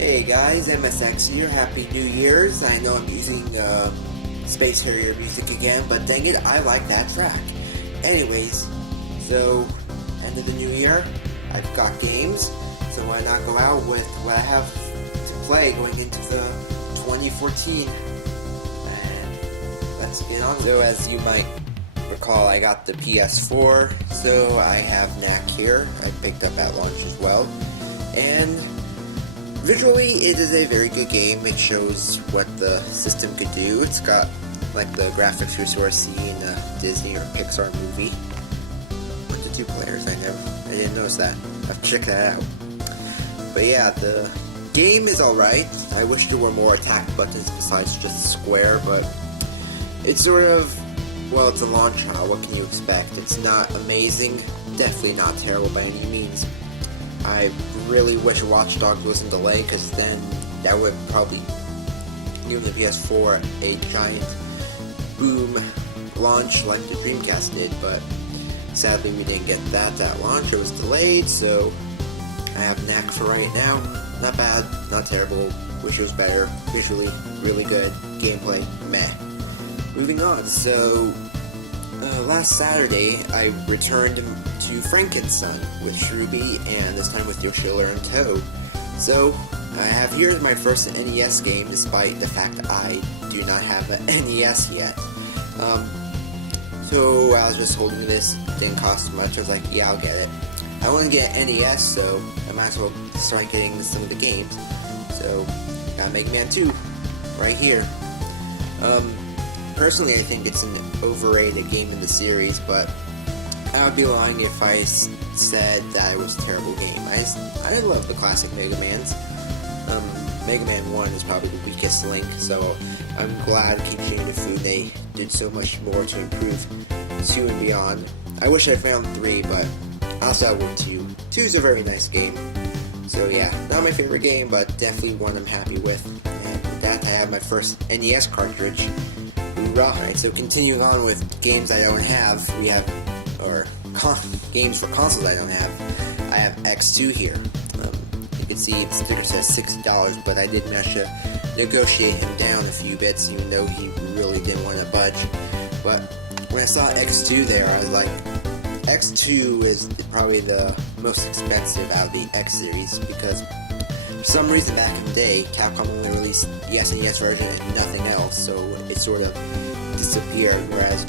Hey guys, MSX here. Happy New Year's. I know I'm using Space Harrier music again, but dang it, I like that track. Anyways, so end of the new year, I've got games, so why not go out with what I have to play going into the 2014? And let's get on. So as you might recall, I got the PS4, so I have Knack here. I picked up at launch as well, and visually, it is a very good game. It shows what the system could do. It's got like the graphics you sort of see in a Disney or Pixar movie. 1 to 2 players, I didn't notice that. I've checked that out. But yeah, the game is alright. I wish there were more attack buttons besides just square, but it's sort of, well, it's a launch title. What can you expect? It's not amazing, definitely not terrible by any means. I really wish Watch Dogs wasn't delayed, because then that would probably give the PS4 a giant boom launch like the Dreamcast did, but sadly we didn't get that at launch. It was delayed, so I have Knack for right now. Not bad, not terrible, wish it was better, visually really good, gameplay meh. Moving on, so last Saturday, I returned to Frankenstein with Shruby, and this time with Yoshiller and Toad. So, I have here my first NES game, despite the fact that I do not have an NES yet. So I was just holding this, didn't cost much, I was like, yeah, I'll get it. I want to get an NES, so I might as well start getting some of the games. So, got Mega Man 2, right here. Personally, I think it's an overrated game in the series, but I would be lying if I said that it was a terrible game. I love the classic Mega Mans. Mega Man 1 is probably the weakest link, so I'm glad Keiji Inafune did so much more to improve 2 and beyond. I wish I found 3, but I'll start with 2. 2 is a very nice game. So yeah, not my favorite game, but definitely one I'm happy with. And with that, I have my first NES cartridge. Right, so continuing on with games I don't have, we have, games for consoles I don't have. I have X2 here. You can see the sticker says $60, but I did manage to negotiate him down a few bits, even though he really didn't want to budge. But when I saw X2 there, I was like, X2 is probably the most expensive out of the X series, because for some reason back in the day, Capcom only released the SNES version and nothing else, so it sort of disappeared, whereas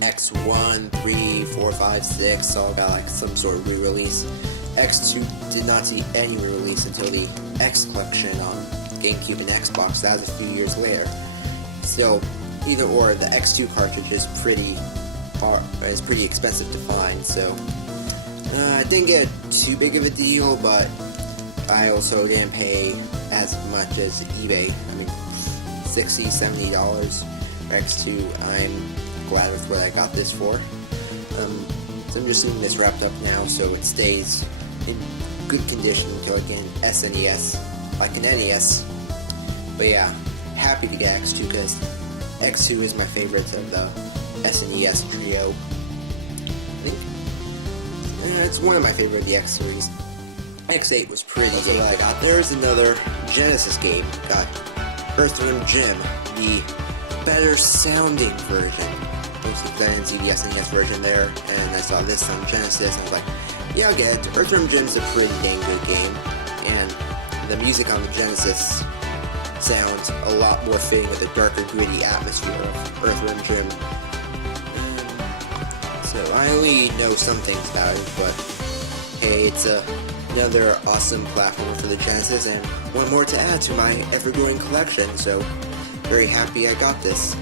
X1, 3, 4, 5, 6 all got like some sort of re-release. X2 did not see any re-release until the X Collection on GameCube and Xbox. That was a few years later. Still, either or, the X2 cartridge is pretty expensive to find, so I didn't get too big of a deal, but I also didn't pay as much as eBay. I mean, $60, $70 for X2. I'm glad with what I got this for. So I'm just getting this wrapped up now, so it stays in good condition until I get an SNES, like an NES. But yeah, happy to get X2, because X2 is my favorite of the SNES trio. I think it's one of my favorite of the X series. X8 was pretty good. I got there's another Genesis game. Got Earthworm Jim, the better sounding version. Mostly because I didn't see the SNES version there, and I saw this on Genesis, and I was like, yeah, I'll get it. Earthworm Jim's a pretty dang good game, and the music on the Genesis sounds a lot more fitting with the darker, gritty atmosphere of Earthworm Jim. So I only know some things about it, but hey, it's another awesome platformer for the Genesis, and one more to add to my ever-growing collection, so very happy I got this.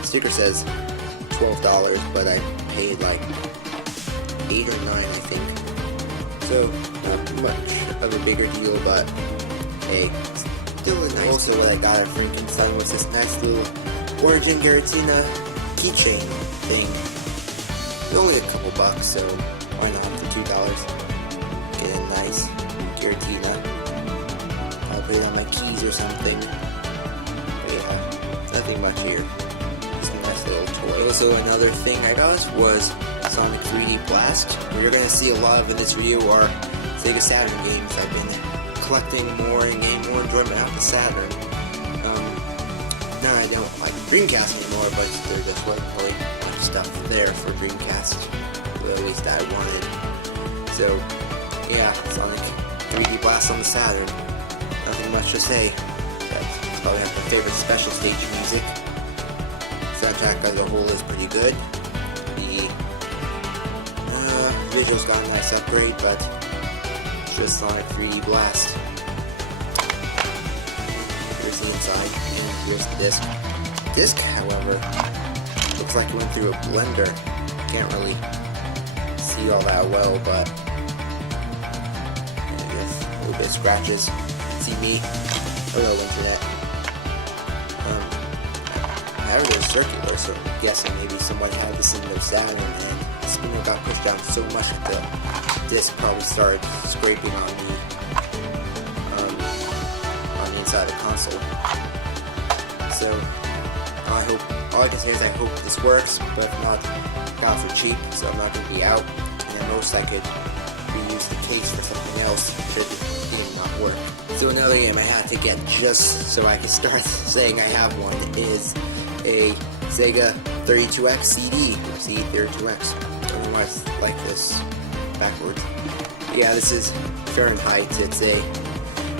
The sticker says $12, but I paid like $8 or $9, I think. So, not much of a bigger deal, but hey, still a nice. Also, what I got at Frankenstein was this nice little Origin Giratina keychain thing. Only a couple bucks, so why not for $2? Get a nice Giratina. I'll put it on my keys or something. But yeah, nothing much here. Just a nice little toy. Also, another thing I got was Sonic 3D Blast. What you're gonna see a lot of in this video are Sega Saturn games I've been collecting more and getting more enjoyment out of the Saturn. No, I don't like Dreamcast anymore, but there just wasn't really much stuff there for Dreamcast, at least I wanted. So, yeah, Sonic 3D Blast on the Saturn. Nothing much to say. That's probably have my favorite special stage music. Soundtrack as a whole is pretty good. The visuals got a nice upgrade, but it's just Sonic 3D Blast. Here's the inside, and here's the disc. Disc, however, looks like it went through a blender. Can't really see all that well, but I guess a little bit of scratches. See me? Hello, internet. However, they're circular, so I'm guessing maybe someone had this in their Saturn, and the spinner got pushed down so much that the disc probably started scraping on the inside of the console. So all I can say is I hope this works, but if not, I got it for cheap, so I'm not going to be out. And at most I could reuse the case for something else should the game not work. So another game I had to get just so I can start saying I have one is a Sega 32X CD. See, 32X. I don't know why it's like this backwards. Yeah, this is Fahrenheit. It's a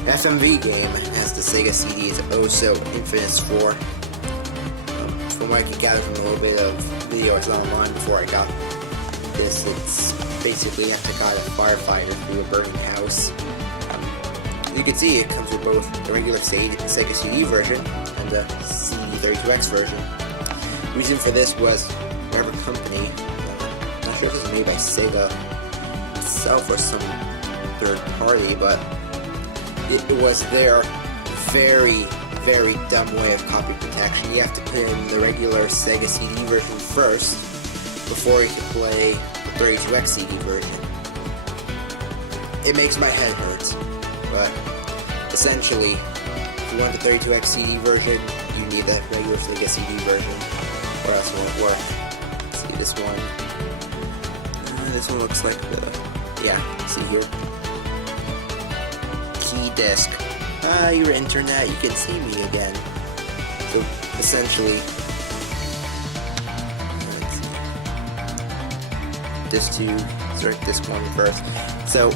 FMV game, as the Sega CD is oh so infamous for. From what I could gather from a little bit of video I saw online before I got this, it's basically you have to guide a firefighter through a burning house. You can see it comes with both the regular Sega CD version and the CD32X version. The reason for this was whatever company, I'm not sure if it was made by Sega itself or some third party, but it was their very, very dumb way of copy protection. You have to put in the regular Sega CD version first before you can play the 32X CD version. It makes my head hurt, but essentially, if you want the 32X CD version, you need the regular Sega CD version, or else it won't work. See this one? This one looks like the, see here? Key disc. Your internet, you can see me again. So, essentially, let's see. Disc 2, insert disc 1 first. So,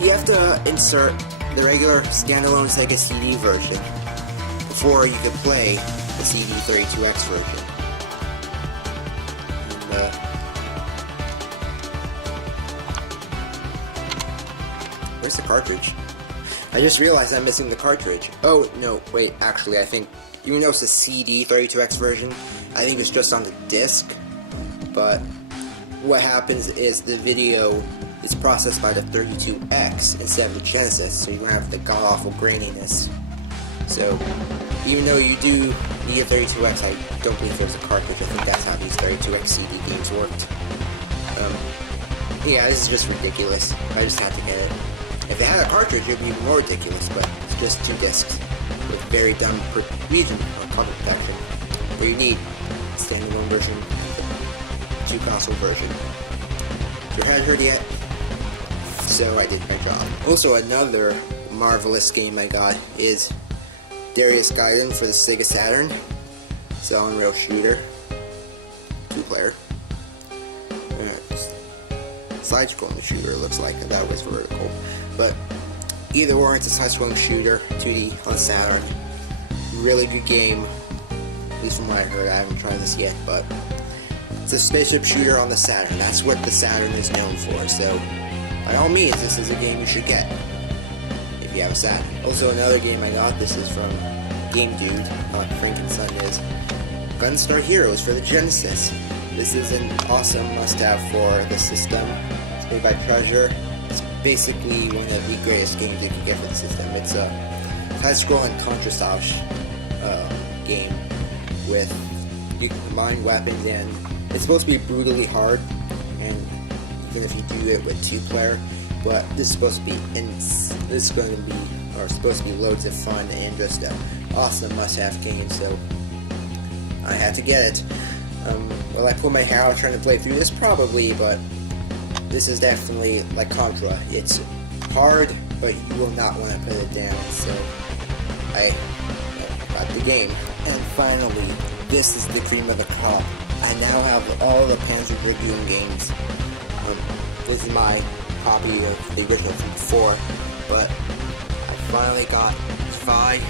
you have to insert the regular standalone Sega CD version before you can play the CD32X version. And, where's the cartridge? I just realized I'm missing the cartridge. Oh, no, wait, actually, I think, even though it's a CD32X version, I think it's just on the disc, but what happens is the video is processed by the 32X instead of the Genesis, so you don't have the god-awful graininess. So, even though you do need a 32X, I don't believe there's a cartridge. I think that's how these 32X CD games worked. Yeah, this is just ridiculous. I just had to get it. If it had a cartridge, it would be even more ridiculous, but it's just 2 discs with very dumb region or copy protection, where you need a standalone version, 2 console version. If you haven't heard yet, so I did my job. Also, another marvelous game I got is Darius Gaiden for the Sega Saturn. It's an on-rail shooter, 2-player. Side-scrolling shooter, it looks like. That was vertical. But either or, it's a side-scrolling shooter, 2D on Saturn. Really good game, at least from what I heard. I haven't tried this yet, but it's a spaceship shooter on the Saturn. That's what the Saturn is known for. So, by all means, this is a game you should get if you have a Saturn. Also, another game I got. This is from Game Dude, like Frankenstein is. Gunstar Heroes for the Genesis. This is an awesome must-have for the system. It's made by Treasure. It's basically one of the greatest games you can get for the system. It's a side-scrolling Contra-style game with you can combine weapons, and it's supposed to be brutally hard. And even if you do it with 2-player, but this is supposed to be supposed to be loads of fun and just an awesome must-have game. So I had to get it. Will I pull my hair out trying to play through this? Probably, but this is definitely like Contra. It's hard, but you will not want to put it down. So I got the game. And finally, this is the cream of the crop. I now have all the Panzer Dragoon games. This is my copy of the original from before, but I finally got Zwei,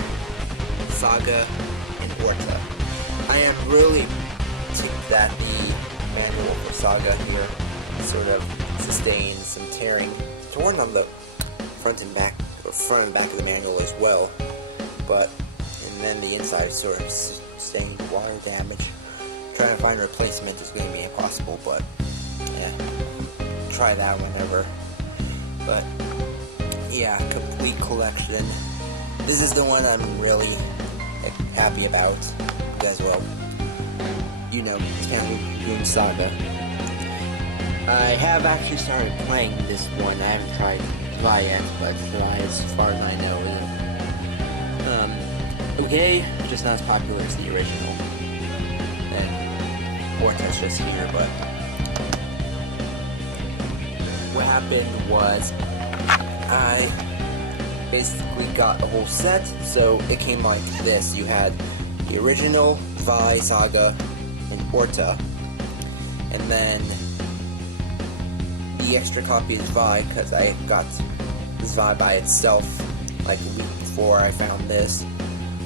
Saga, and Orta. I am really ticked that the manual for Saga here sort of sustained some torn on the front and back of the manual as well, and then the inside sort of sustained water damage. Trying to find a replacement is going to be impossible, but yeah, try that whenever. But yeah, complete collection. This is the one I'm really happy about, because, well, you know, it's Panzer Dragoon Saga. I have actually started playing this one. I haven't tried Zwei yet, but Zwei, as far as I know, is okay, just not as popular as the original. And Orta's just here, but what happened was I basically got a whole set, so it came like this. You had the original, Zwei, Saga, and Orta, and then the extra copy is Zwei, because I got Zwei by itself like a week before I found this.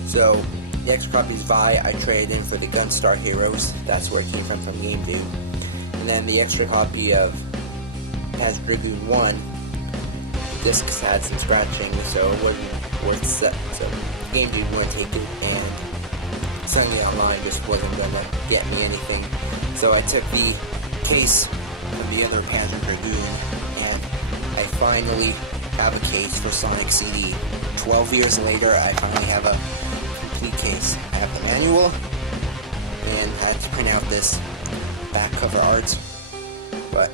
So the extra copy is Zwei. I traded in for the Gunstar Heroes. That's where it came from GameView. And then the extra copy of Panzer Dragoon 1, the discs had some scratching, so it wasn't worth set. So GameView wouldn't take it, and selling it online just wasn't gonna get me anything. So I took the case of the other Panzer Dragoon, and I finally have a case for Sonic CD. 12 years later, I finally have a complete case. I have the manual, and I had to print out this back cover art, but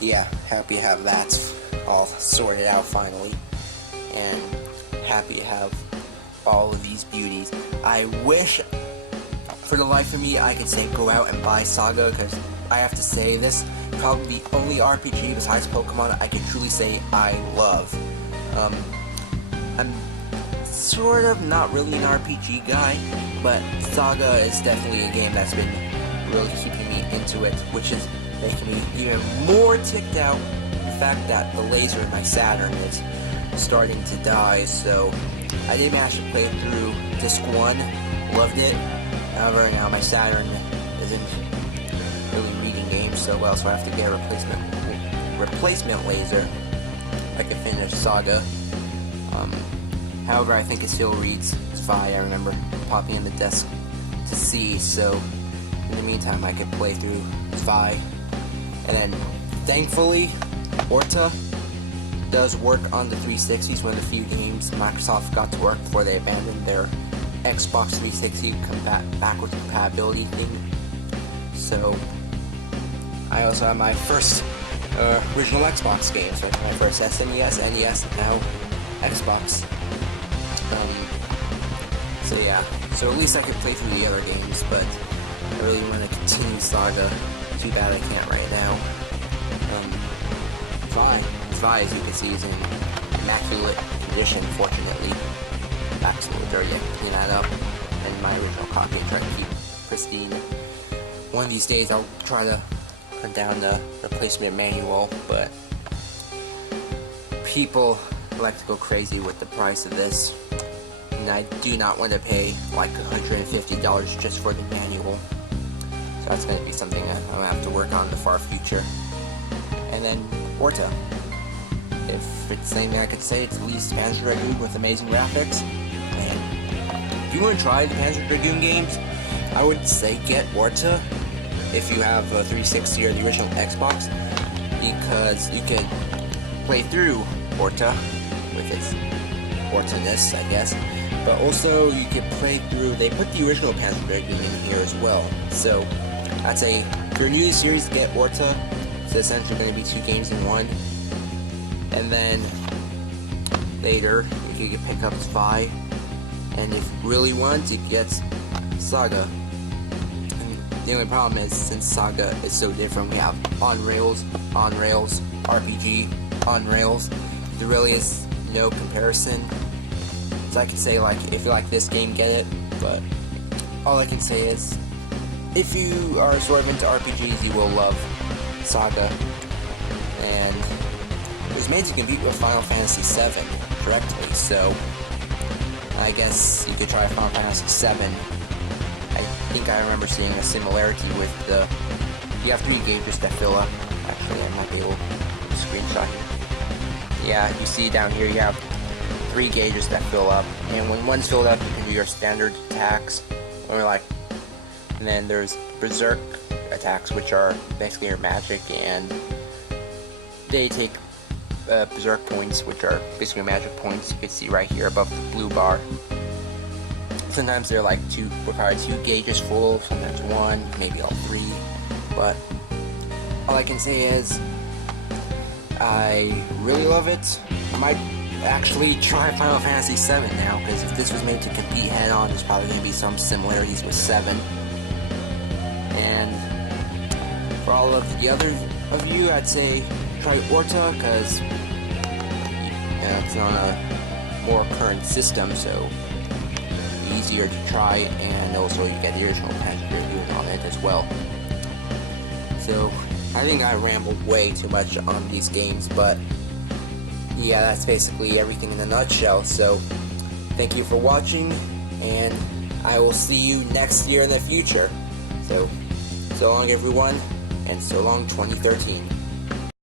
yeah, happy to have that all sorted out finally, and happy to have all of these beauties. I wish, for the life of me, I could say go out and buy Saga, because I have to say, this probably the only RPG besides Pokemon I can truly say I love. I'm sort of not really an RPG guy, but Saga is definitely a game that's been really keeping me into it, which is making me even more ticked out the fact that the laser in my Saturn is starting to die. So I did manage to play through Disc 1, loved it. However, now my Saturn isn't really reading games so well, so I have to get a replacement laser. I can finish Saga. However, I think it still reads Zwei. I remember popping in the desk to see, so in the meantime I could play through Zwei. And then, thankfully, Orta does work on the 360s, one of the few games Microsoft got to work before they abandoned their Xbox 360 backwards compatibility thing. So I also have my first original Xbox games, like my first SNES, NES, and now Xbox. So yeah, so at least I could play through the other games, but I really want to continue Saga. Too bad I can't right now. Zwei, as you can see, is in immaculate condition, fortunately. Back's a little dirty, I can clean that up. And my original copy, I try to keep pristine. One of these days I'll try to hunt down the replacement manual, but people like to go crazy with the price of this, and I do not want to pay like $150 just for the manual. So that's going to be something I'm going to have to work on in the far future. And then Orta. If it's anything I could say, it's at least Panzer Dragoon with amazing graphics. And if you want to try the Panzer Dragoon games, I would say get Orta if you have a 360 or the original Xbox, because you can play through Orta with its Orta-ness, I guess, but also you can play through, they put the original Panzer Dragoon in here as well. So I'd say if you're new to the series, get Orta. It's essentially going to be 2 games in one. And then later you can pick up Zwei, and if you really want, you get Saga. And the only problem is, since Saga is so different, we have on rails, RPG, on rails. there really is no comparison. So I can say, like, if you like this game, get it, but all I can say is, if you are sort of into RPGs, you will love Saga, and it was made to compete with Final Fantasy VII directly, so I guess you could try Final Fantasy VII. I think I remember seeing a similarity with you have 3 gauges that fill up. Actually, I might be able to screenshot here. Yeah, you see down here you have 3 gauges that fill up, and when one's filled up, you can do your standard attacks, and then there's Berserk attacks, which are basically your magic, and they take Berserk points, which are basically magic points. You can see right here above the blue bar. Sometimes they're like require 2 gauges full, sometimes 1, maybe all 3. But all I can say is I really love it. I might actually try Final Fantasy VII now, because if this was made to compete head-on, there's probably going to be some similarities with 7. And for all of the other of you, I'd say try Orta, because it's on a more current system, so easier to try, and also you get the original Magic review on it as well. So I think I rambled way too much on these games, but yeah, that's basically everything in a nutshell. So thank you for watching, and I will see you next year in the future. So long everyone, and so long 2013.